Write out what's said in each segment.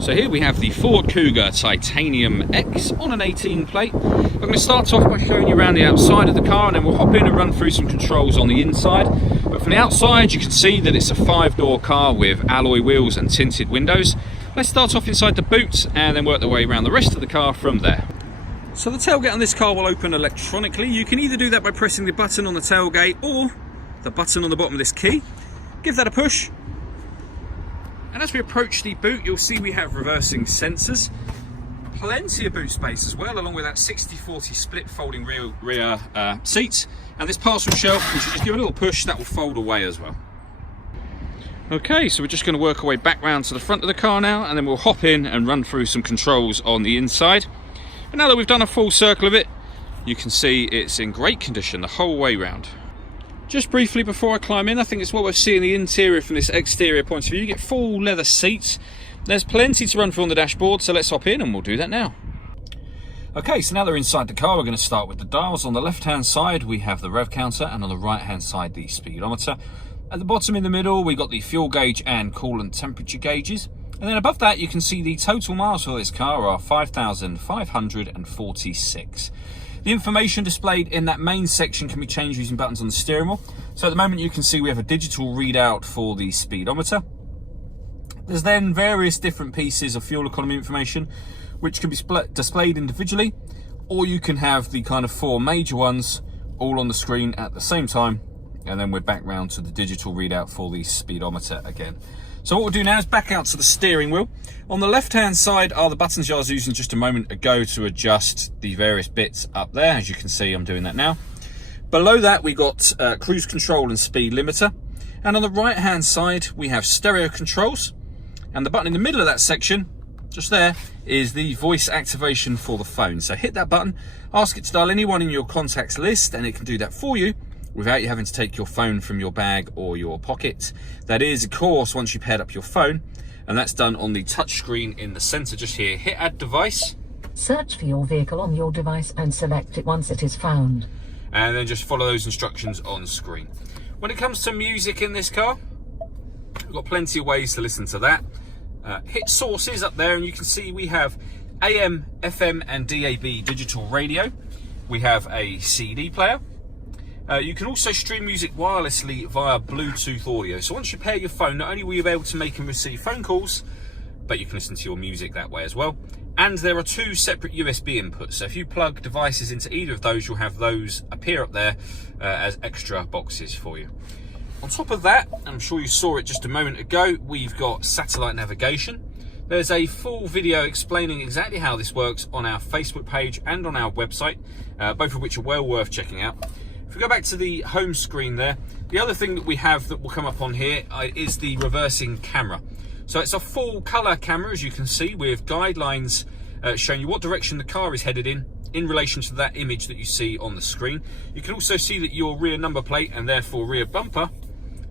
So here we have the Ford Kuga Titanium X on an 18 plate. I'm going to start off by showing you around the outside of the car, and then we'll hop in and run through some controls on the inside. But from the outside you can see that it's a 5-door car with alloy wheels and tinted windows. Let's start off inside the boot and then work the way around the rest of the car from there. So the tailgate on this car will open electronically. You can either do that by pressing the button on the tailgate or the button on the bottom of this key. Give that a push. And as we approach the boot, you'll see we have reversing sensors. Plenty of boot space as well, along with that 60-40 split folding rear seats. And this parcel shelf, we should just give a little push, that will fold away as well. Okay, so we're just going to work our way back round to the front of the car now, and then we'll hop in and run through some controls on the inside. But now that we've done a full circle of it, you can see it's in great condition the whole way round. Just briefly before I climb in, I think it's what we're seeing the interior from this exterior point of view. You get full leather seats. There's plenty to run through on the dashboard, so let's hop in and we'll do that now. Okay, so now that we're inside the car, we're going to start with the dials. On the left-hand side, we have the rev counter, and on the right-hand side, the speedometer. At the bottom in the middle, we got the fuel gauge and coolant temperature gauges. And then above that, you can see the total miles for this car are 5,546. The information displayed in that main section can be changed using buttons on the steering wheel. So at the moment you can see we have a digital readout for the speedometer. There's then various different pieces of fuel economy information which can be displayed individually, or you can have the kind of 4 major ones all on the screen at the same time, and then we're back round to the digital readout for the speedometer again. So what we'll do now is back out to the steering wheel. On the left-hand side are the buttons I was using just a moment ago to adjust the various bits up there. As you can see, I'm doing that now. Below that, we got cruise control and speed limiter. And on the right-hand side, we have stereo controls. And the button in the middle of that section, just there, is the voice activation for the phone. So hit that button, ask it to dial anyone in your contacts list, and it can do that for you, without you having to take your phone from your bag or your pocket. That is, of course, once you've paired up your phone, and that's done on the touch screen in the center just here. Hit add device. Search for your vehicle on your device and select it once it is found. And then just follow those instructions on screen. When it comes to music in this car, we've got plenty of ways to listen to that. Hit sources up there, and you can see we have AM, FM, and DAB digital radio. We have a CD player. You can also stream music wirelessly via Bluetooth audio. So once you pair your phone, not only will you be able to make and receive phone calls, but you can listen to your music that way as well. And there are 2 separate USB inputs. So if you plug devices into either of those, you'll have those appear up there as extra boxes for you. On top of that, I'm sure you saw it just a moment ago, we've got satellite navigation. There's a full video explaining exactly how this works on our Facebook page and on our website, both of which are well worth checking out. If we go back to the home screen there, the other thing that we have that will come up on here is the reversing camera. So it's a full colour camera, as you can see, with guidelines showing you what direction the car is headed in relation to that image that you see on the screen. You can also see that your rear number plate and therefore rear bumper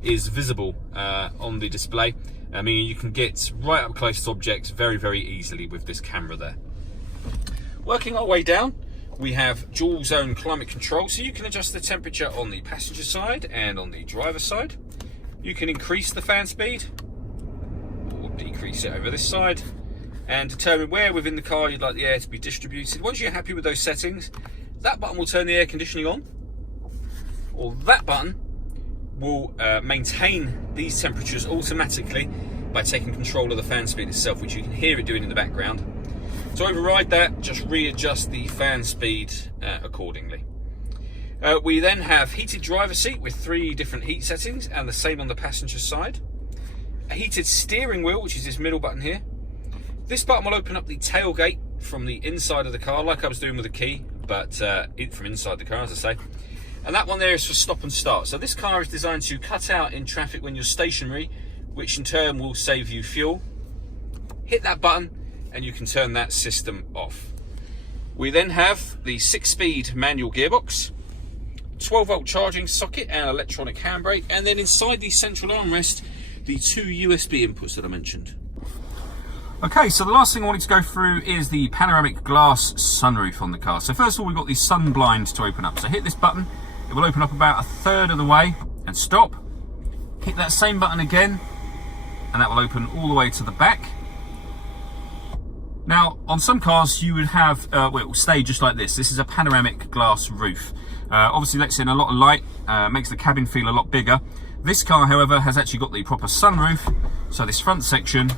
is visible on the display, meaning you can get right up close to objects very, very easily with this camera there. Working our way down, we have dual zone climate control, so you can adjust the temperature on the passenger side and on the driver's side. You can increase the fan speed or decrease it over this side, and determine where within the car you'd like the air to be distributed. Once you're happy with those settings, that button will turn the air conditioning on, or that button will maintain these temperatures automatically by taking control of the fan speed itself, which you can hear it doing in the background. To override that, just readjust the fan speed accordingly. We then have heated driver seat with 3 different heat settings, and the same on the passenger side. A heated steering wheel, which is this middle button here. This button will open up the tailgate from the inside of the car, like I was doing with the key, but from inside the car, as I say. And that one there is for stop and start. So this car is designed to cut out in traffic when you're stationary, which in turn will save you fuel. Hit that button and you can turn that system off. We then have the 6-speed manual gearbox, 12-volt charging socket and electronic handbrake, and then inside the central armrest, the 2 USB inputs that I mentioned. Okay, so the last thing I wanted to go through is the panoramic glass sunroof on the car. So first of all, we've got the sun blind to open up. So hit this button, it will open up about 1/3 of the way and stop. Hit that same button again, and that will open all the way to the back. Now, on some cars, you would have, well, it will stay just like this. This is a panoramic glass roof. Obviously, lets in a lot of light, makes the cabin feel a lot bigger. This car, however, has actually got the proper sunroof, so this front section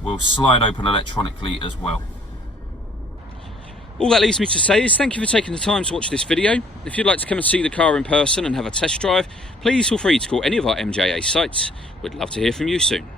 will slide open electronically as well. All that leaves me to say is thank you for taking the time to watch this video. If you'd like to come and see the car in person and have a test drive, please feel free to call any of our MJA sites. We'd love to hear from you soon.